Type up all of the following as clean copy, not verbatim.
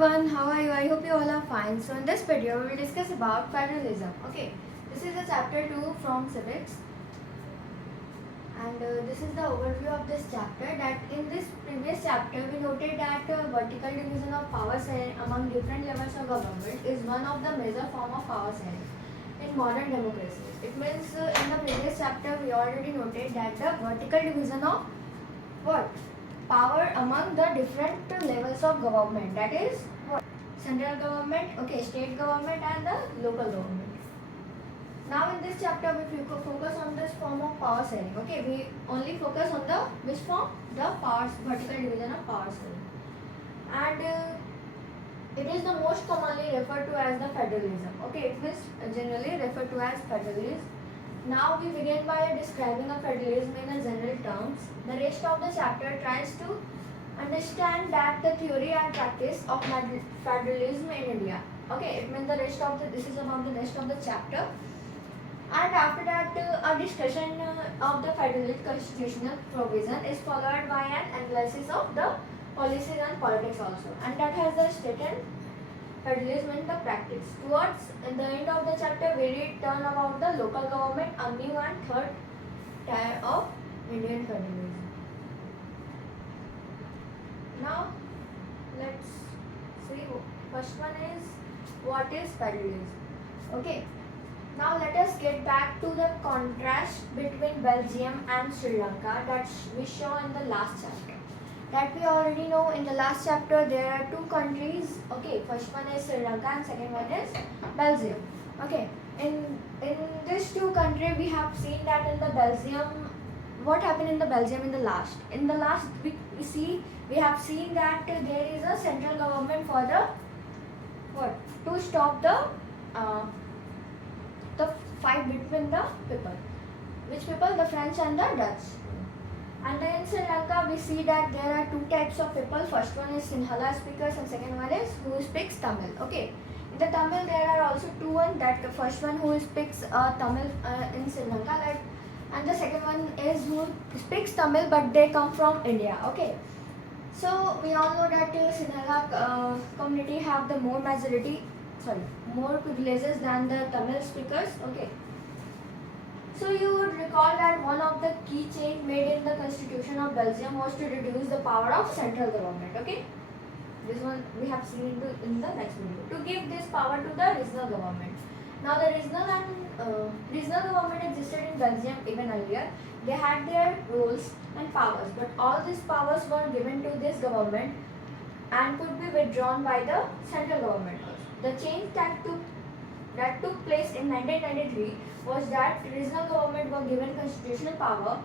everyone, how are you? I hope you all are fine. So in this video, we will discuss about federalism. Okay, this is the chapter 2 from Civics, and this is the overview of this chapter. That in this previous chapter, we noted that vertical division of power sharing among different levels of government is one of the major form of power sharing in modern democracies. It means in the previous chapter, we already noted that the vertical division of what? Power among the different levels of government, that is what? Central government, okay, state government and the local government. Now in this chapter we focus on this form of power sharing. Okay, we only focus on the which form? The powers, vertical division of power sharing. And it is the most commonly referred to as the federalism. Okay, it is generally referred to as federalism. Now we begin by describing a federalism in a general terms. The rest of the chapter tries to understand that the theory and practice of federalism in India. Okay, it means the rest of this is about the rest of the chapter. And after that, a discussion of the federalist constitutional provision is followed by an analysis of the policies and politics also, and that has the stated federalism in the practice. Towards the end of the chapter, we read turn about the local government, a new and third tier of Indian federalism. Now, let's see. First one is what is federalism? Okay. Now let us get back to the contrast between Belgium and Sri Lanka that we saw in the last chapter. That we already know in the last chapter there are two countries. Okay, first one is Sri Lanka and second one is Belgium. Okay, in these two countries we have seen that in the Belgium, what happened in the Belgium in the last? In the last we have seen that there is a central government for the what? To stop the fight between the people. Which people? The French and the Dutch. And then in Sri Lanka, we see that there are two types of people. First one is Sinhala speakers and second one is who speaks Tamil. Okay. In the Tamil, there are also two ones. That the first one who speaks Tamil in Sri Lanka, and the second one is who speaks Tamil but they come from India. Okay. So we all know that Sinhala community have the more privileges than the Tamil speakers. Okay. So you would recall that one of the key change made in the constitution of Belgium was to reduce the power of central government. Okay, this one we have seen in the next video. To give this power to the regional government. Now the regional government existed in Belgium even earlier. They had their roles and powers, but all these powers were given to this government and could be withdrawn by the central government also. The change that took place in 1993 was that regional government were given constitutional power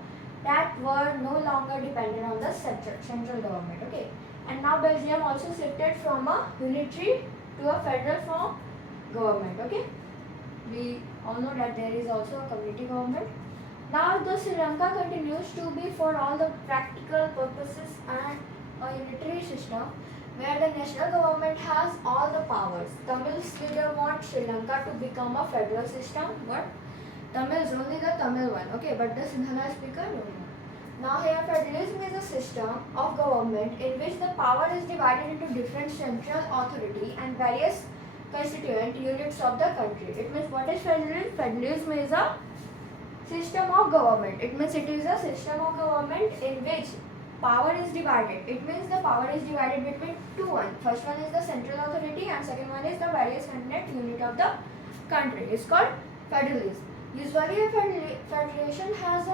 that were no longer dependent on the central government. Okay, and now Belgium also shifted from a unitary to a federal form government. Okay, we all know that there is also a community government. Now the Sri Lanka continues to be for all the practical purposes and a unitary system where the national government has all the powers. Tamils leader want Sri Lanka to become a federal system, but Tamils only the Tamil one. Okay, but the Sinhala speaker no. Now here federalism is a system of government in which the power is divided into different central authority and various constituent units of the country. It means what is federalism? Federalism is a system of government. It means it is a system of government in which power is divided. It means the power is divided between two ones. First one is the central authority and second one is the various constituent unit of the country. It's called federalism. Usually a federation has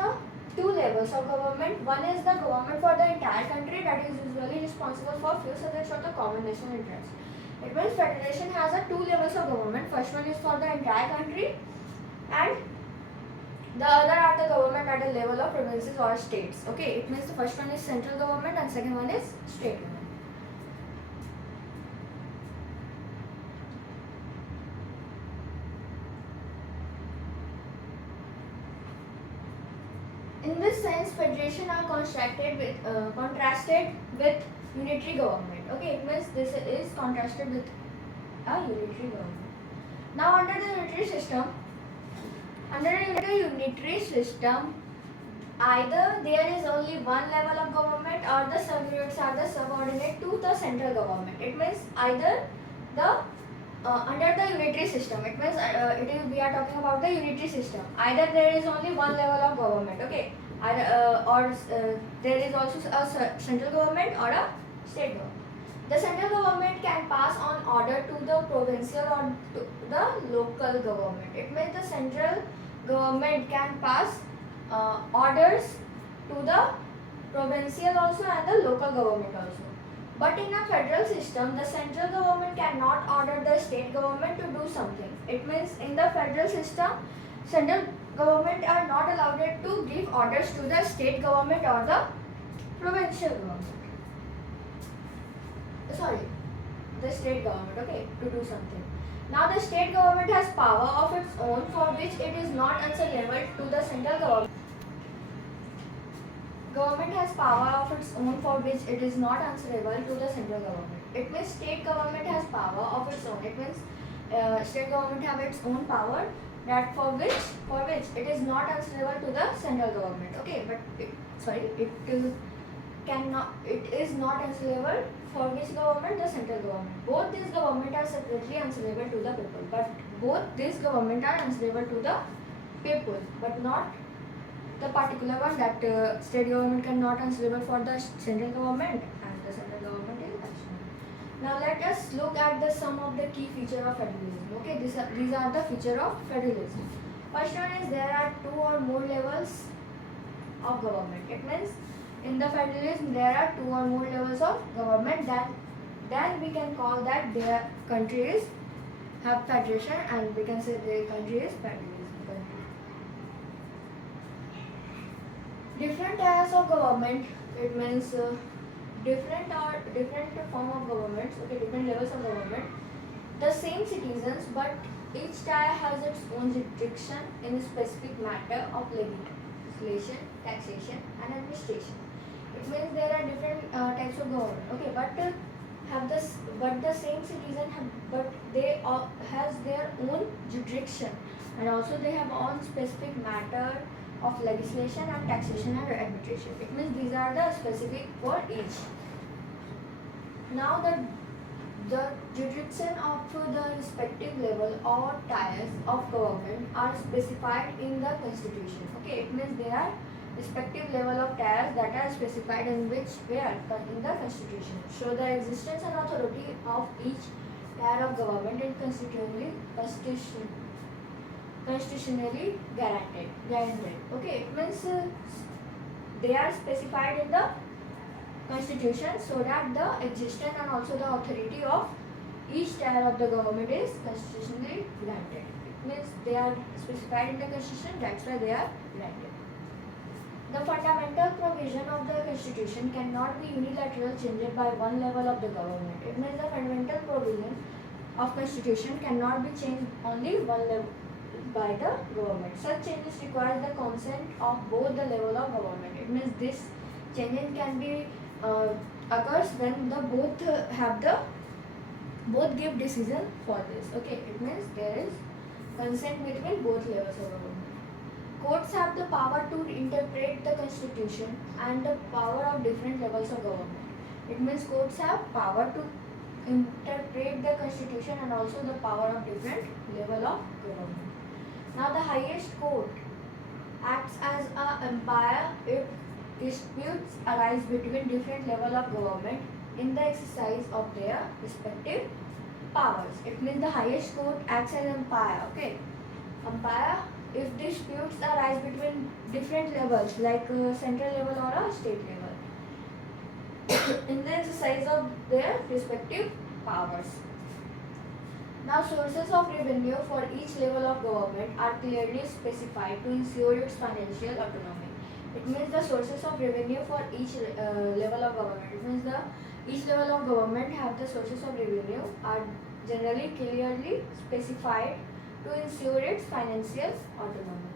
two levels of government. One is the government for the entire country that is usually responsible for few subjects of the common national interest. It means federation has two levels of government. First one is for the entire country and the other are the government at the level of provinces or states. Okay, it means the first one is central government and second one is state government. In this sense, federation are contrasted with unitary government. Okay, it means this is contrasted with a unitary government. Now under the unitary system, either there is only one level of government or the sub-units are the subordinate to the central government. It means either the under the unitary system. It means we are talking about the unitary system. Either there is only one level of government, okay, or there is also a central government or a state government. The central government can pass on order to the provincial or to the local government. It means the central government can pass orders to the provincial also and the local government also. But in a federal system, the central government cannot order the state government to do something. It means in the federal system, central government are not allowed to give orders to the state government or the provincial government. Sorry, the state government, okay, to do something. Now the state government has power of its own for which it is not answerable to the central government. Government has power of its own for which it is not answerable to the central government. It means state government has power of its own. It means state government have its own power that for which it is not answerable to the central government. Okay, but it is not answerable for which government? The central government. Both these government are separately answerable to the people, but both these government are answerable to the people, but not the particular one that state government cannot answerable for the central government and the central government is national. Now let us look at the some of the key feature of federalism. Okay, these are the feature of federalism. First one is there are two or more levels of government. It means in the federalism there are two or more levels of government. Then we can call that their countries have federation and we can say their country is federalism. Different types of government, it means different form of governments, okay, different levels of government. The same citizens, but each tier has its own jurisdiction in a specific matter of legislation, taxation, and administration. It means there are different types of government, okay, but the same citizen they all has their own jurisdiction and also they have own specific matter of legislation and taxation and administration. It means these are the specific for each. Now the jurisdiction of the respective level or tiers of government are specified in the constitution. Okay, it means they are respective level of tiers that are specified in which where in the constitution. So the existence and authority of each tier of government is constitutionally guaranteed. Okay, it means they are specified in the constitution so that the existence and also the authority of each tier of the government is constitutionally granted. It means they are specified in the constitution, that's why they are granted. The fundamental provision of the constitution cannot be unilateral changed by one level of the government. It means the fundamental provision of constitution cannot be changed only one level by the government. Such changes require the consent of both the level of government. It means this changes can be occurs when the both give decision for this. Okay, it means there is consent between both levels of government. Courts have the power to interpret the constitution and the power of different levels of government. It means courts have power to interpret the constitution and also the power of different level of government. Now the highest court acts as an umpire if disputes arise between different level of government in the exercise of their respective powers. It means the highest court acts as an umpire. Okay, umpire if disputes arise between different levels like central level or a state level in the exercise of their respective powers. Now sources of revenue for each level of government are clearly specified to ensure its financial autonomy. It means the sources of revenue for each level of government. It means each level of government have the sources of revenue are generally clearly specified to ensure its financial autonomy.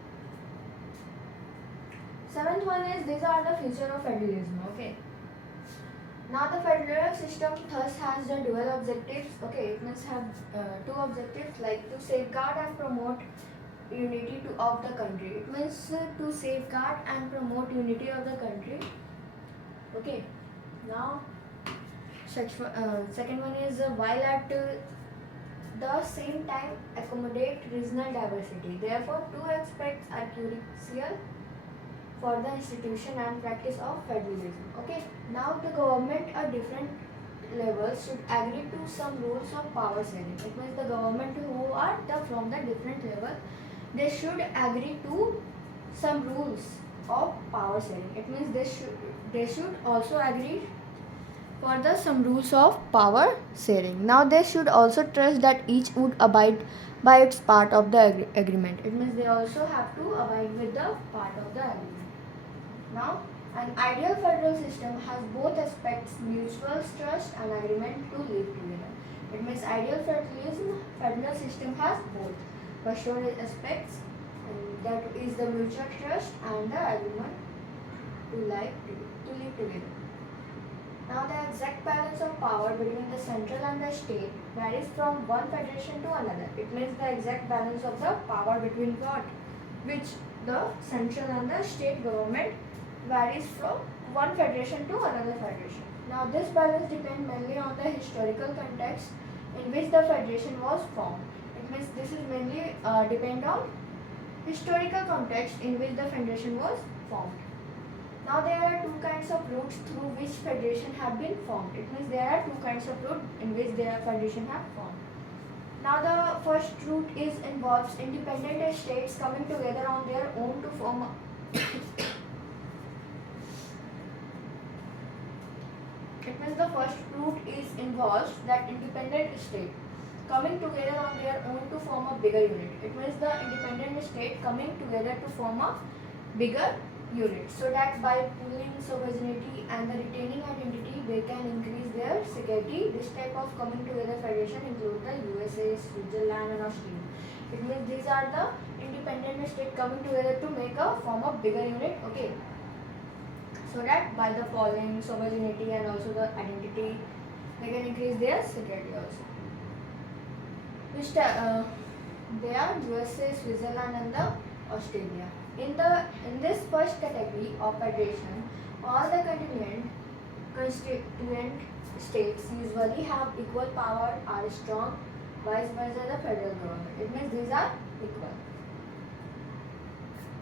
Seventh one is these are the feature of federalism. Okay. Now the federal system thus has the dual objectives. Okay, it must have two objectives like to safeguard and promote unity of the country. It means to safeguard and promote unity of the country. Okay. Now, second one is while at the same time accommodate regional diversity. Therefore, two aspects are crucial for the institution and practice of federalism. Okay. Now, the government at different levels should agree to some rules of power sharing. It means the government who are from the different level, they should agree to some rules of power sharing. It means they should also agree for the some rules of power sharing. Now they should also trust that each would abide by its part of the agreement. It means they also have to abide with the part of the agreement. Now, an ideal federal system has both aspects, mutual trust and agreement to live together. It means ideal federal system has both. First one is aspects, and that is the mutual trust and the agreement to live together. Now the exact balance of power between the central and the state varies from one federation to another. It means the exact balance of the power between what? Which the central and the state government varies from one federation to another federation. Now this balance depends mainly on the historical context in which the federation was formed. It means this is mainly depend on historical context in which the federation was formed. Now there are two kinds of routes through which federation have been formed. It means there are two kinds of routes in which their federation have formed. Now the first route involves independent states coming together on their own to form a It means the first route involves that independent state coming together on their own to form a bigger unit. It means the independent state coming together to form a bigger unit, so that by pooling sovereignty and the retaining identity, they can increase their security. This type of coming together federation include the USA, Switzerland and Australia. It means these are the independent state coming together to make a form of bigger unit. Okay. So that by the following sovereignty and also the identity, they can increase their security also. Which they are USA, Switzerland and the Australia. In this first category of federation, all the constituent states usually have equal power, are strong, vice versa the federal government. It means these are equal.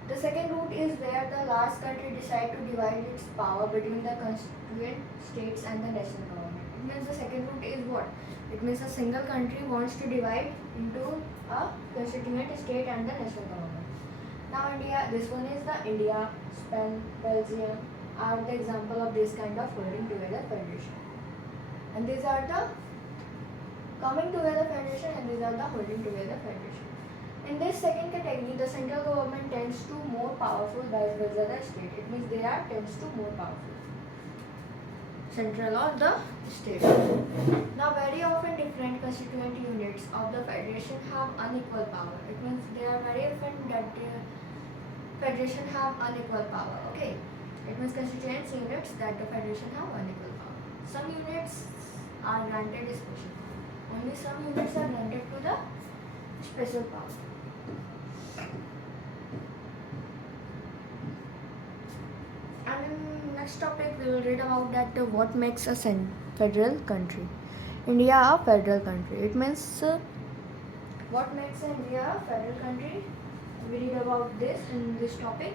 The second route is where the last country decide to divide its power between the constituent states and the national government. It means the second route is what? It means a single country wants to divide into a constituent state and the national government. Now India, this one is the India, Spain, Belgium are the example of this kind of holding together federation. And these are the coming together federation and these are the holding together federation. In this second category, the central government tends to more powerful vice versa the state. It means they are tends to more powerful. Central or the state. Now very often different constituent units of the federation have unequal power. It means they are very often that federation have unequal power. Okay. It means constituent units that the federation have unequal power. Some units are granted special. Only some units are granted to the special power. And in next topic we will read about that what makes a federal country. India a federal country. It means what makes India a federal country. We read about this in this topic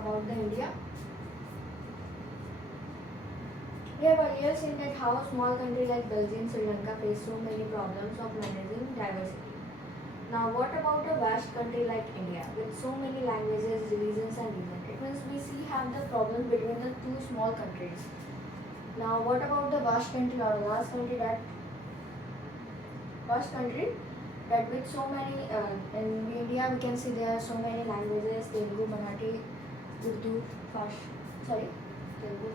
about the India. We have earlier seen that how a small country like Belgium, Sri Lanka face so many problems of managing diversity. Now what about a vast country like India with so many languages, religions and regions? It means we see have the problem between the two small countries. Now what about the vast country or large country that with so many in India we can see there are so many languages, Telugu, Marathi, Urdu, Telugu,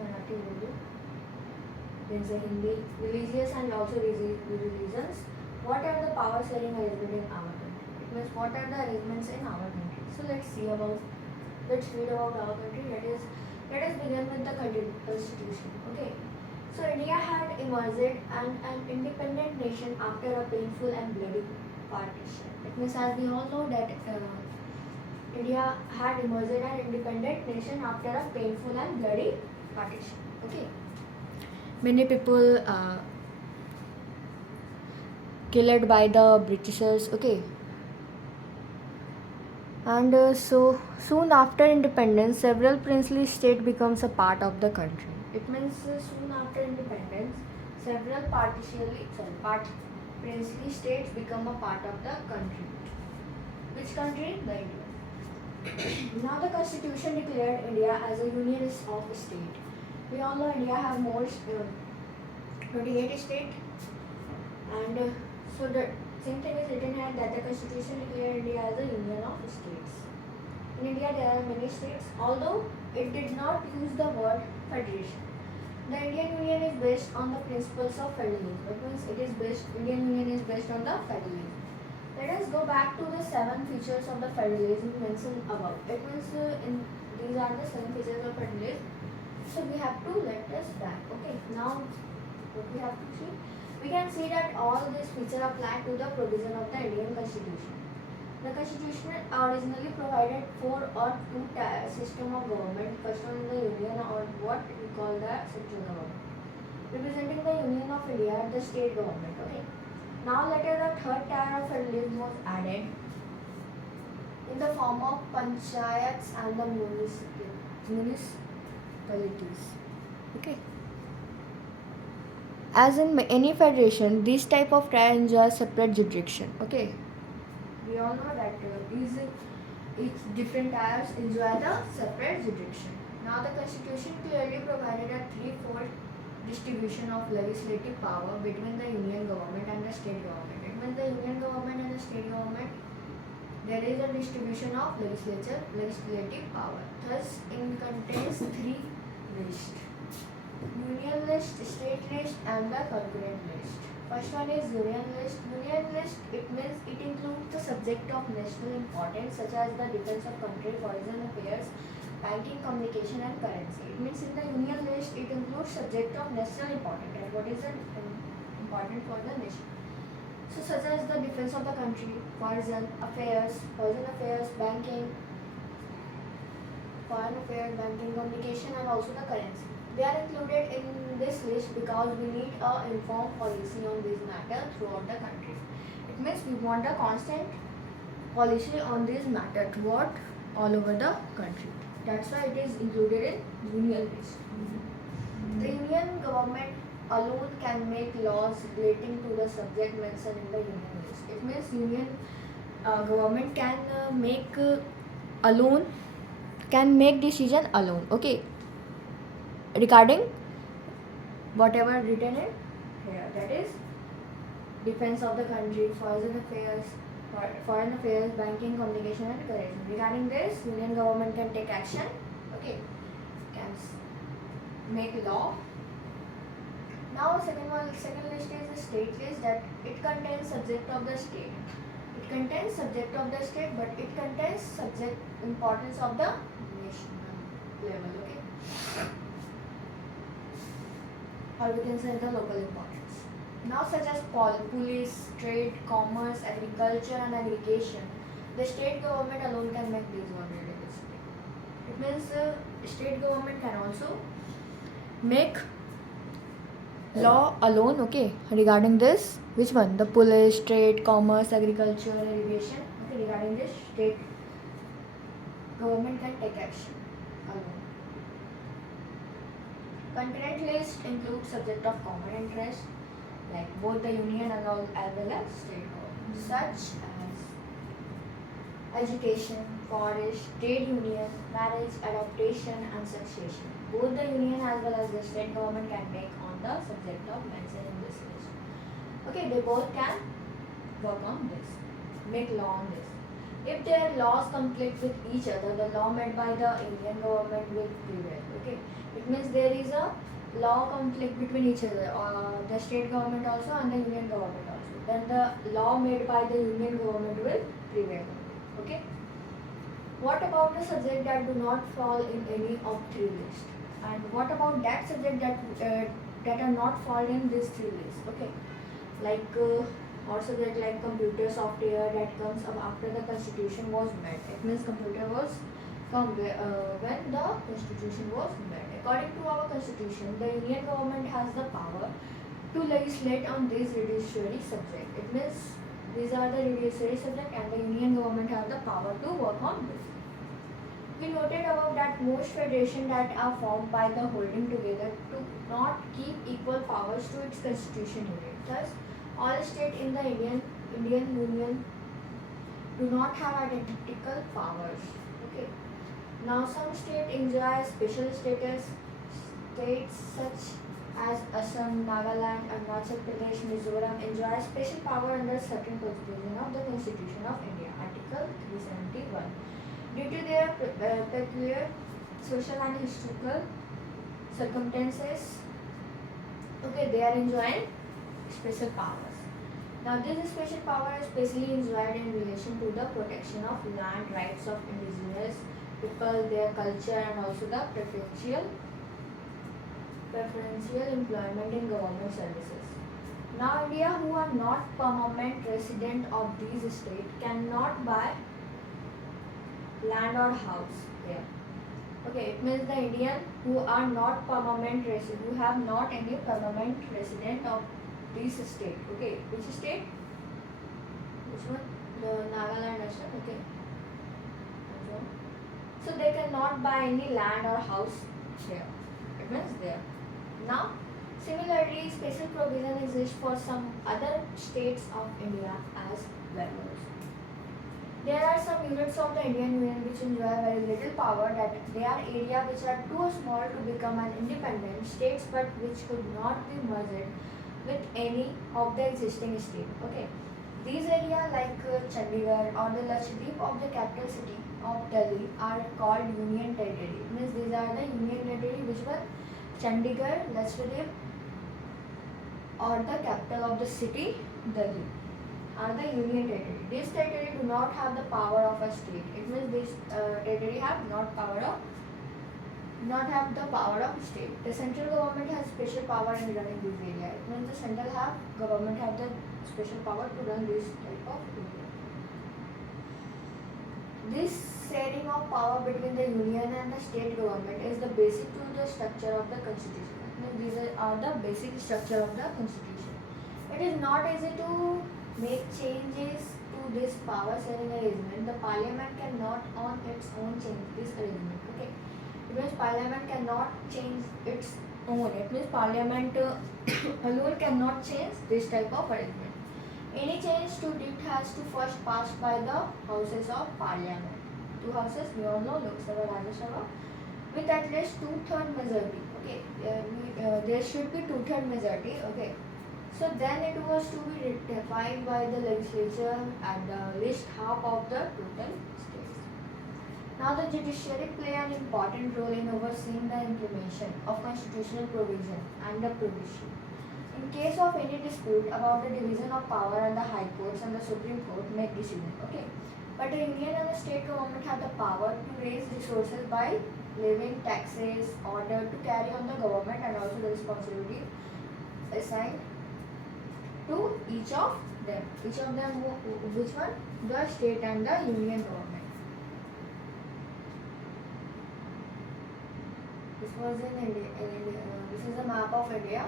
Marathi, Urdu. There is a Hindi, religious and also religions. What are the power sharing arrangement in our country? It means what are the arrangements in our country? So let's read about our country. Let us begin with the constitution. Okay. So India had emerged an independent nation after a painful and bloody partition. It means, as we all know that India had emerged an independent nation after a painful and bloody partition. Okay. Many people killed by the Britishers. Okay. And so soon after independence, several princely states becomes a part of the country. It means soon after independence, several princely states become a part of the country. Which country? The India. Now the constitution declared India as a union of state. We all know India has more 28 states, and so the same thing is written here that the constitution declared India as a union of states. In India there are many states, although it did not use the word federation. The Indian Union is based on the principles of federalism. It means Indian Union is based on the federalism. Let us go back to the 7 features of the federalism mentioned above. It means these are the 7 features of federalism. So we have to let us back. Okay, now what we have to see? We can see that all these features apply to the provision of the Indian Constitution. The Constitution originally provided for a two-tier system of government. First one is the Union, or what we call the central government, representing the Union of India, the state government. Okay. Now later the third tier of federalism was added in the form of panchayats and the municipalities. Okay. As in any federation, this type of tier enjoys separate jurisdiction. Okay. We all know that each different tiers enjoy the separate jurisdiction. Now the constitution clearly provided a threefold distribution of legislative power between the union government and the state government. It means the union government and the state government, there is a distribution of legislative power. Thus, it contains 3 lists: union list, state list, and the concurrent list. First one is union list. Union list, it means it includes the subject of national importance such as the defense of country, foreign affairs, banking, communication, and currency. It means in the union list, it includes subject of national importance. And what is important for the nation? So such as the defense of the country, foreign affairs, banking, communication, and also the currency. They are included in this list because we need an informed policy on this matter throughout the country. It means we want a constant policy on this matter throughout all over the country. That's why it is included in union list. The union government alone can make laws relating to the subject mentioned in the union list. It means union government can make decision alone. Okay. Regarding whatever written in here, that is defense of the country, foreign affairs, banking, communication, and currency. Regarding this, union government can take action. Okay, can make law. Now second list is the state list, that it contains subject of the state. It contains subject of the state, but it contains subject importance of the national level. Okay. Or we can say the local importance. Now such as police, trade, commerce, agriculture, and aggregation, the state government alone can make these one related state. It means state government can also make law alone. Okay, regarding this, which one? The police, trade, commerce, agriculture, irrigation. Okay, regarding this, state government can take action alone. Concurrent list includes subject of common interest, like both the union and all, as well as state government, such as education, forest, trade union, marriage, adoption, and succession. Both the union as well as the state government can make on the subject of mentioned in this list. Okay, they both can work on this, make law on this. If their laws conflict with each other, the law made by the Indian government will prevail. Okay, it means there is a law conflict between each other, the state government also and the union government also. Then the law made by the union government will prevail. Okay. What about the subject that do not fall in any of 3 lists? And what about that subject that are not fall in these 3 lists? Okay, like or subject like computer software that comes up after the constitution was made. It means computer was from when the constitution was made. According to our constitution, the Indian government has the power to legislate on these judiciary subject. It means these are the judiciary subject and the Union government have the power to work on this. We noted above that most federations that are formed by the holding together to not keep equal powers to its constitution unit. Thus, all states in the Indian Union do not have identical powers. Okay. Now, some states enjoy special status. States such as Assam, Nagaland, Arunachal Pradesh, Mizoram enjoy special power under certain provision of the Constitution of India, Article 371. Due to their peculiar social and historical circumstances, okay, they are enjoying special powers. Now, this special power is specially enjoyed in relation to the protection of land rights of indigenous people, their culture, and also the preferential employment in government services. Now, India, who are not permanent resident of these states, cannot buy land or house here. Okay, it means the Indian who are not permanent resident, who have not any permanent resident of this state. Okay, which state? Which one? The Nagaland state. Okay. So they cannot buy any land or house here. It means there. Now, similarly, special provision exists for some other states of India as well. There are some units of the Indian Union which enjoy very little power, that they are areas which are too small to become an independent states but which could not be merged with any of the existing states. Okay. These areas like Chandigarh or the Lakshadweep of the capital city of Delhi are called Union Territory. It means these are the Union Territory which were Chandigarh, Lakshadweep or the capital of the city Delhi are the Union Territory. This territory do not have the power of a state. It means this territory have not have the power of state. The central government has special power in running this area. It means the central government have the special power to run this type of area. This sharing of power between the union and the state government is the basic to the structure of the constitution. These are the basic structure of the constitution. It is not easy to make changes to this power sharing arrangement. The parliament cannot on its own change this arrangement. Okay, it means parliament cannot change its own. It means parliament alone cannot change this type of arrangement. Any change to it has to first pass by the houses of parliament. Two houses we all know, Lok Sabha, Rajya Sabha, with at least 2/3 majority. Okay, there should be 2/3 majority. Okay. So then it was to be ratified by the legislature at least half of the total states. Now the judiciary play an important role in overseeing the implementation of constitutional provision and the provision. In case of any dispute about the division of power, and the high courts and the Supreme Court make decision. Okay, but the Indian and the state government have the power to raise resources by levying taxes, order to carry on the government, and also the responsibility assigned to each of them. Each of them, which one? The state and the union government. This was in India. This is a map of India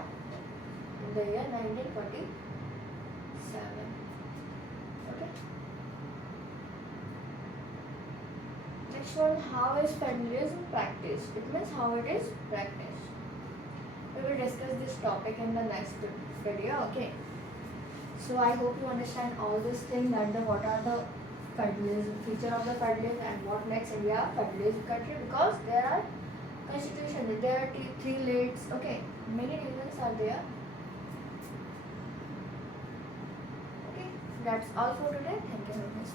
in the year 1947. Okay. Next one, how is federalism practiced? It means how it is practiced. We will discuss this topic in the next video. Okay. So I hope you understand all this thing, that what are the federalism, feature of the federalism, and what makes India a federalism country, because there are constitution, there are three legs. Okay, many reasons are there. Okay, that's all for today. Thank you very much.